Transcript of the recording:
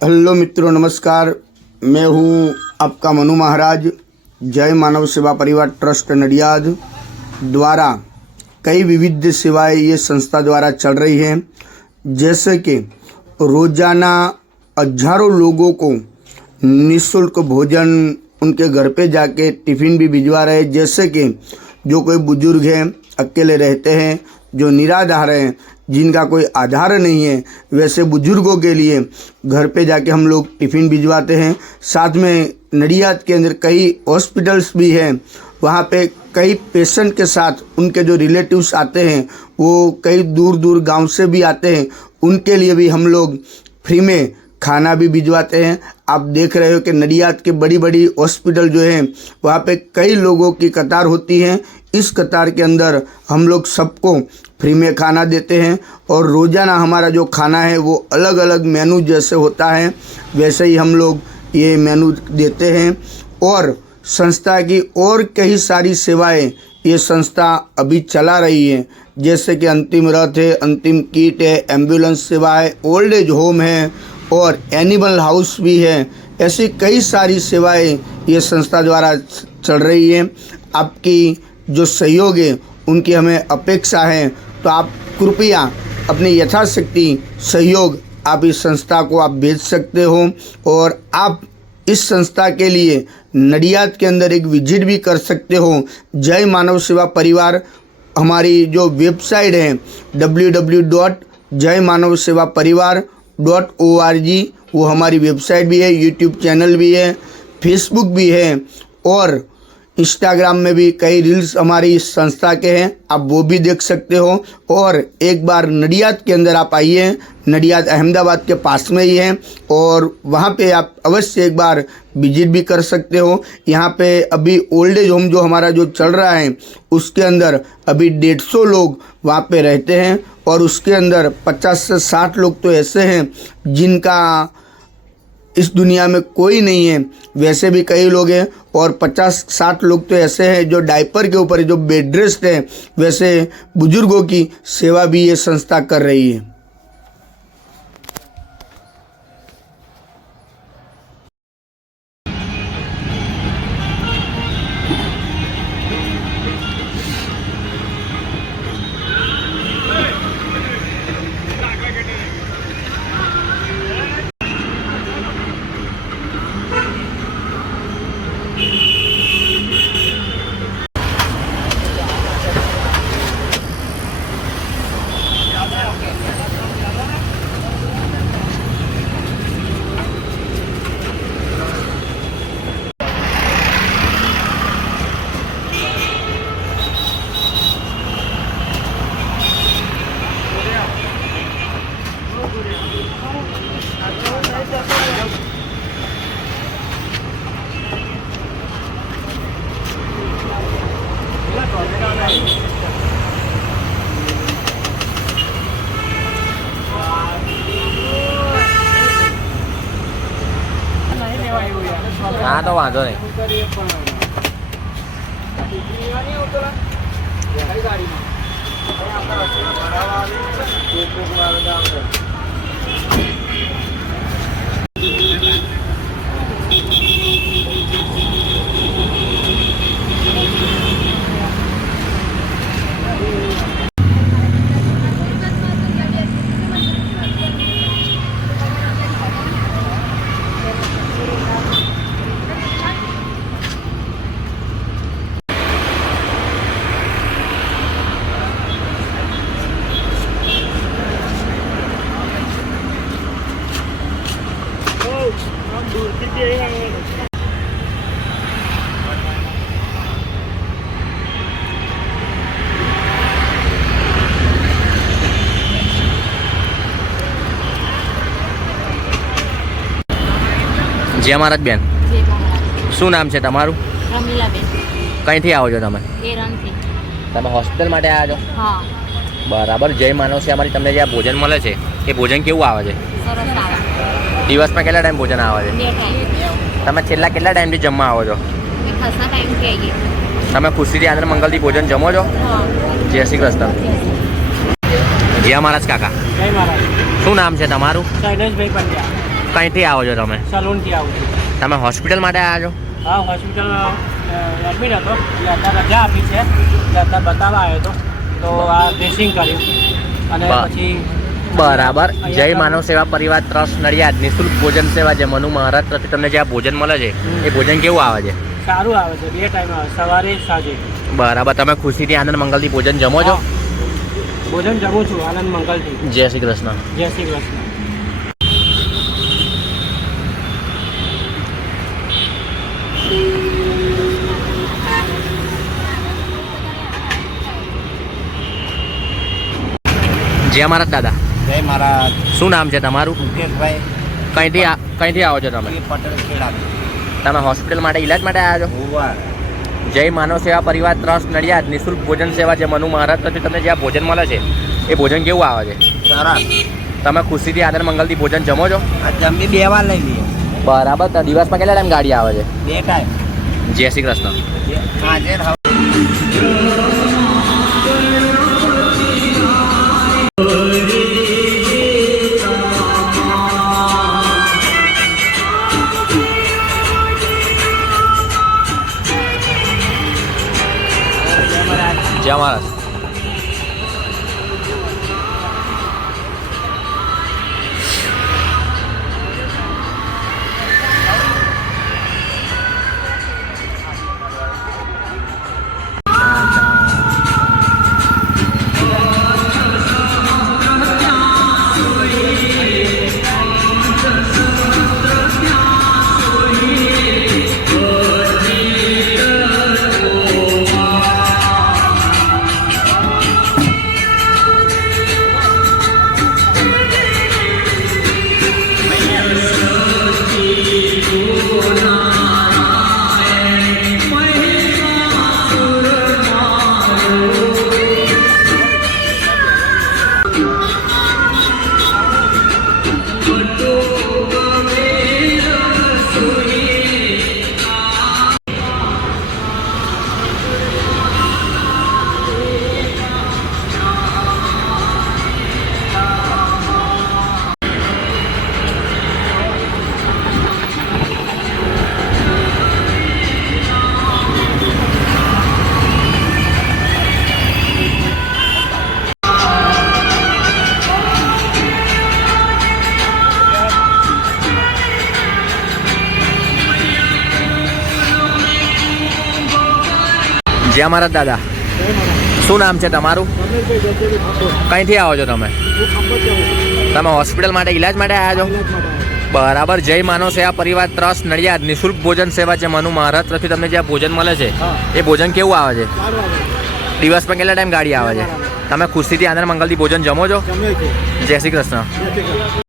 Hello मित्रों, नमस्कार। मैं हूं आपका मनु महाराज। जय मानव सेवा परिवार ट्रस्ट नडियाद द्वारा कई विविध सेवाएं ये संस्था द्वारा चल रही हैं, जैसे कि रोजाना हजारों लोगों को निःशुल्क भोजन उनके घर पे जाके टिफ़िन भी भिजवा रहे हैं। जैसे कि जो कोई बुजुर्ग हैं, अकेले रहते हैं, जो निराधार हैं, जिनका कोई आधार नहीं है, वैसे बुजुर्गों के लिए घर पे जाके हम लोग टिफ़िन भिजवाते हैं। साथ में नडियाद के अंदर कई हॉस्पिटल्स भी हैं, वहाँ पे कई पेशेंट के साथ उनके जो रिलेटिव्स आते हैं, वो कई दूर दूर गांव से भी आते हैं, उनके लिए भी हम लोग फ्री में खाना भी भिजवाते हैं। आप देख रहे हो कि नडियाद के बड़ी बड़ी हॉस्पिटल जो हैं, वहाँ पे कई लोगों की कतार होती है। इस कतार के अंदर हम लोग सबको फ्री में खाना देते हैं और रोज़ाना हमारा जो खाना है वो अलग अलग मेनू जैसे होता है वैसे ही हम लोग ये मेनू देते हैं। और संस्था की और कई सारी सेवाएं ये संस्था अभी चला रही है, जैसे कि अंतिम रथ है, अंतिम किट है, एम्बुलेंस सेवा है, ओल्ड एज होम है और एनिमल हाउस भी है। ऐसी कई सारी सेवाएं ये संस्था द्वारा चल रही है। आपकी जो सहयोग है उनकी हमें अपेक्षा है, तो आप कृपया अपनी यथाशक्ति सहयोग आप इस संस्था को आप भेज सकते हो और आप इस संस्था के लिए नडियाद के अंदर एक विजिट भी कर सकते हो। जय मानव सेवा परिवार हमारी जो वेबसाइट है www.jaymanavsevaparivar.org, वो हमारी वेबसाइट भी है, यूट्यूब चैनल भी है, फेसबुक भी है और इंस्टाग्राम में भी कई रील्स हमारी इस संस्था के हैं, आप वो भी देख सकते हो। और एक बार नडियाद के अंदर आप आइए, नडियाद अहमदाबाद के पास में ही है और वहाँ पे आप अवश्य एक बार विजिट भी कर सकते हो। यहाँ पे अभी ओल्ड एज होम जो हमारा जो चल रहा है उसके अंदर अभी 150 लोग वहाँ पे रहते हैं और उसके अंदर 50 से 60 लोग तो ऐसे हैं जिनका इस दुनिया में कोई नहीं है, वैसे भी कई लोग हैं। और 50-60 लोग तो ऐसे हैं जो डायपर के ऊपर जो बेड रेस्ट है, वैसे बुजुर्गों की सेवा भी ये संस्था कर रही है। हाँ तो वांधो नहीं। जय महाराज बेन, શું નામ છે તમારું? રમીલાબેન. કઈથી આવો છો તમે? કેરનથી. તમે હોસ્પિટલ માટે આવ્યા છો? હા. બરાબર. જય માનવ સેવામાંથી તમને જે આ ભોજન મળે છે એ ભોજન કેવું આવે છે? સરસ આવે. દિવસમાં કેટલા ટાઈમ ભોજન આવે છે? 2 ટાઈમ. તમે છેલ્લા કેટલા ટાઈમથી જમવા આવો છો? મેં ખાસા ટાઈમથી આવીએ. તમે ખુશીથી આદર મંગલથી ભોજન જમો છો? હા. જય શ્રી કૃષ્ણ. જય મહારાજ કાકા. જય મહારાજ. શું નામ છે તમારું? શૈલેષભાઈ પંડ્યા. કઈથી આવો છો તમે? સલૂનથી આવું છું. તમે હોસ્પિટલ માટે આવ્યા છો? હા, હોસ્પિટલ એડમિટ હતો એટલે અત્યારે રજા આપી છે એટલે અત્યારે બતાવવા આવ્યો હતો તો આ ડ્રેસિંગ કર્યું અને પછી બરાબર. જય માનવ સેવા પરિવાર ટ્રસ્ટ નડિયાદ નિઃશુલ્ક ભોજન સેવા જે મનુ મહારાજ તરફથી તમને જે આ ભોજન મળે છે એ ભોજન કેવું આવે છે? સારું આવે છે. 2 ટાઈમ આવે, સવારે સાંજે. બરાબર. તમે ખુશીથી આનંદ મંગલથી ભોજન જમો છો? ભોજન જમું છું આનંદ મંગલથી. જય શ્રી કૃષ્ણ. જય શ્રી કૃષ્ણ. જય મહારાજ દાદા. જય મહારાજ. શું નામ છે તમારું? મુકેશભાઈ કઈથી આવો છો તમે? પટેલ ખેડા. તમે હોસ્પિટલ માટે ઈલાજ માટે આવ્યા છો? ઉવા. જય માનવ સેવા પરિવાર ટ્રસ્ટ નડિયાદ નિઃશુલ્ક ભોજન સેવા જે મનુ મહારાજ તરફથી તમને જે આ ભોજન મળે છે એ ભોજન કેવું આવે છે? સરસ. તમે ખુશીથી આદર મંગલથી ભોજન જમો છો? આ જમી 2 વાર લઈ લઈએ. બરાબર. તો દિવસમાં કેટલા ટાઈમ ગાડી આવે છે? 2 ટાઈમ. જય શ્રી કૃષ્ણ. હાજર હવે. જય મહારાજ. જ્યાં મારા દાદા. શું નામ છે તમારું? કંઈથી આવો છો તમે? તમે હોસ્પિટલ માટે ઈલાજ માટે આવ્યા છો? બરાબર. જય માનવ સેવા પરિવાર ટ્રસ્ટ નડિયાદ નિઃશુલ્ક ભોજન સેવા છે મનુ મહારાજ તરફથી તમને જે આ ભોજન મળે છે એ ભોજન કેવું આવે છે? દિવસમાં કેટલા ટાઈમ ગાડી આવે છે? તમે ખુશીથી આનંદ મંગલથી ભોજન જમો છો? જય શ્રી કૃષ્ણ.